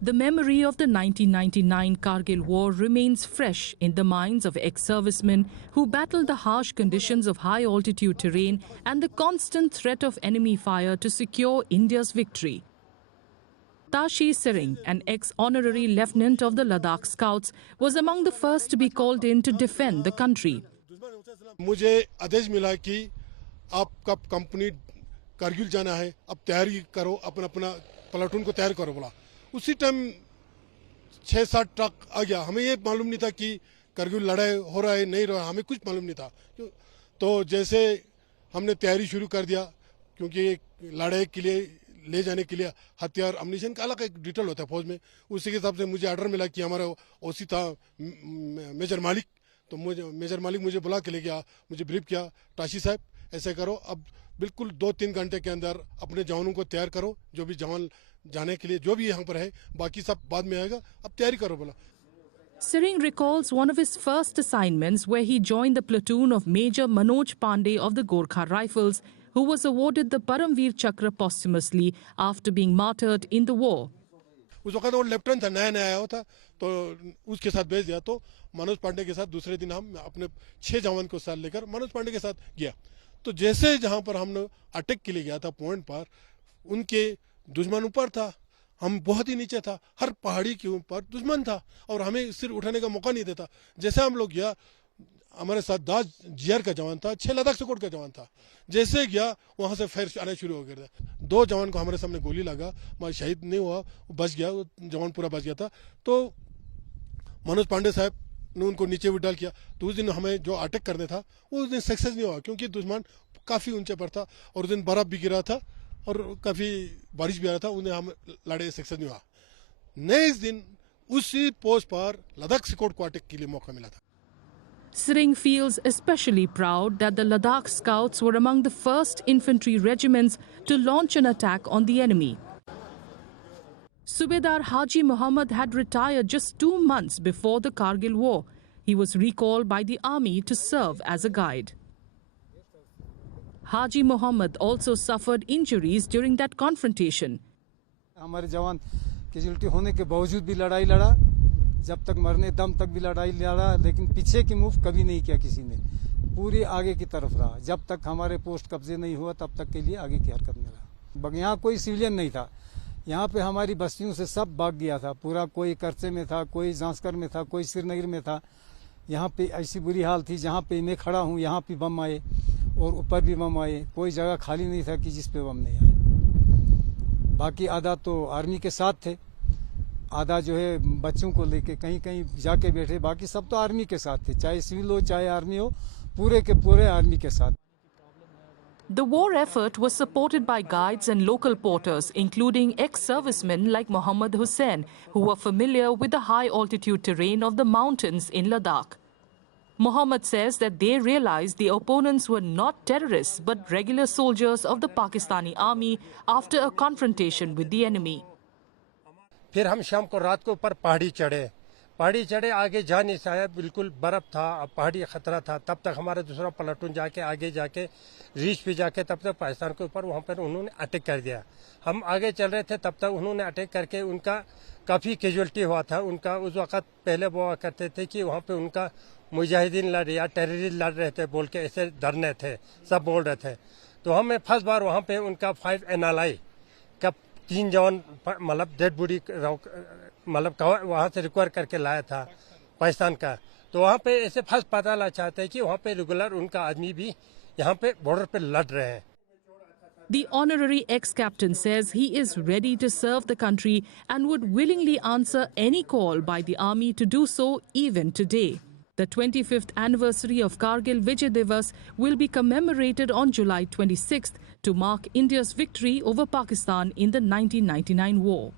The memory of the 1999 Kargil War remains fresh in the minds of ex-servicemen who battled the harsh conditions of high-altitude terrain and the constant threat of enemy fire to secure India's victory. Tashi Sering, an ex-honorary lieutenant of the Ladakh Scouts, was among the first to be called in to defend the country. मुझे आदेश मिला कि आपका company Kargil जाना है, अब तैयारी करो, अपना अपना प्लाटून को तैयार करो बोला। उसी टाइम 6-7 ट्रक आ गया। हमें ये मालूम नहीं था कि कारगिल लड़ाई हो रहा है नहीं रहा, हमें कुछ मालूम नहीं था। तो जैसे हमने तैयारी शुरू कर दिया, क्योंकि लड़ाई के लिए ले जाने के लिए हथियार अम्यूनिशन का अलग एक डिटेल होता है फौज में। उसी के हिसाब से मुझे ऑर्डर मिला कि हमारा ओसी था मेजर मालिक, तो मेजर मालिक मुझे बुला के ले गया, मुझे ब्रीफ किया, ताशी साहब ऐसे करो, अब बिल्कुल 2-3 घंटे के अंदर अपने जवानों को तैयार करो, जो भी जवान जाने के लिए जो भी यहाँ पर है, बाकी सब बाद में आएगा, अब तैयारी करो बोला। Sering recalls one of his first assignments where he joined the platoon of Major Manoj Pandey of the Gorkha Rifles, who was awarded the Paramveer Chakra posthumously after being martyred in the war. उस वक्त वो lieutenant था, नया नया आया था, तो उसके साथ भेज दिया। तो मनोज पांडे के साथ दूसरे दिन हम अपने 6 जवान को साथ लेकर मनोज पांडे के साथ गया। तो जैसे जहां पर हमने अटैक के लिए गया था पॉइंट पर, उनके दुश्मन ऊपर था, हम बहुत ही नीचे था, हर पहाड़ी के ऊपर दुश्मन था और हमें सिर उठाने का मौका नहीं देता। जैसे हम लोग गया, हमारे साथ 10 जीआर का जवान था, 6 लद्दाख स्क्वाड का जवान था। जैसे गया वहां से फायर आना शुरू हो गया। 2 जवान को हमारे सामने गोली लगा, मैं शहीद नहीं हुआ, बच गया, वो जवान पूरा बच गया था। तो मनोज पांडे साहब ने उनको नीचे विड्रॉल किया। तो उस दिन हमें जो अटैक करने था वो उस दिन सक्सेस नहीं हुआ, क्योंकि दुश्मन काफी ऊंचे पर था और उस दिन बर्फ भी गिरा था और काफी बारिश भी आ रहा था, उन्हें हम लड़े सक्सेस नहीं हुआ। नेक्स्ट दिन उसी पोस्ट पर लद्दाख स्क्वाड को अटैक के लिए मौका मिला था। Sering feels especially proud that the Ladakh Scouts were among the first infantry regiments to launch an attack on the enemy. Subedar Haji Muhammad had retired just 2 months before the Kargil War. He was recalled by the army to serve as a guide. Haji Muhammad also suffered injuries during that confrontation. हमारे जवान casualty होने के बावजूद भी लड़ाई लड़ा, जब तक मरने दम तक भी लड़ाई लड़ा, लेकिन पीछे की मूव कभी नहीं किया किसी ने, पूरी आगे की तरफ रहा। जब तक हमारे पोस्ट कब्जे नहीं हुआ तब तक के लिए आगे की हरकत में रहा। यहाँ कोई सिविलियन नहीं था, यहाँ पे हमारी बस्तियों से सब भाग गया था पूरा। कोई करचे में था, कोई जांसकर में था, कोई श्रीनगर में था। यहाँ पे ऐसी बुरी हाल थी, जहाँ पे मैं खड़ा हूँ यहाँ पे बम आए और ऊपर भी बम आए, कोई जगह खाली नहीं था कि जिस पे बम नहीं आए। बाकी आधा तो आर्मी के साथ थे, आधा जो है बच्चों को लेके कहीं कहीं जाके बैठे, बाकी सब तो आर्मी के साथ थे, चाहे सिविल हो चाहे आर्मी हो, पूरे के पूरे आर्मी के साथ। The war effort was supported by guides and local porters, including ex-servicemen like Mohammad Hussain, who were familiar with the high-altitude terrain of the mountains in Ladakh. Mohammad says that they realized the opponents were not terrorists but regular soldiers of the Pakistani army after a confrontation with the enemy. फिर हम शाम को रात को ऊपर पहाड़ी चढ़े, आगे जा नहीं पाया, बिल्कुल बर्फ था, अब पहाड़ी खतरा था। तब तक हमारा दूसरा प्लाटून जाके आगे जाके रीच पे जाके तब तक पाकिस्तान के ऊपर वहाँ पर उन्होंने अटैक कर दिया। हम आगे चल रहे थे, तब तक उन्होंने अटैक करके उनका काफ़ी कैजुअल्टी हुआ था। उनका उस वक़्त पहले वो करते थे कि वहाँ पर उनका मुजाहिदीन लड़ या टेररिस्ट लड़ रहे थे बोल के ऐसे डरने थे, सब बोल रहे थे। तो हमें फर्स्ट बार वहाँ पर उनका 5 NLI का 3 जवान मतलब डेड बॉडी मतलब वहाँ से रिक्वायर करके लाया था पाकिस्तान का। तो वहाँ पे ऐसे फर्स्ट पता लगा चाहते हैं कि वहाँ पे रेगुलर उनका आदमी भी यहाँ पे बॉर्डर पे लड़ रहे हैं। The honorary ex-captain says he is ready to serve the country and would willingly answer any call by the army to do so even today. The 25th anniversary of Kargil Vijay Divas will be commemorated on July 26th to mark India's victory over Pakistan in the 1999 war.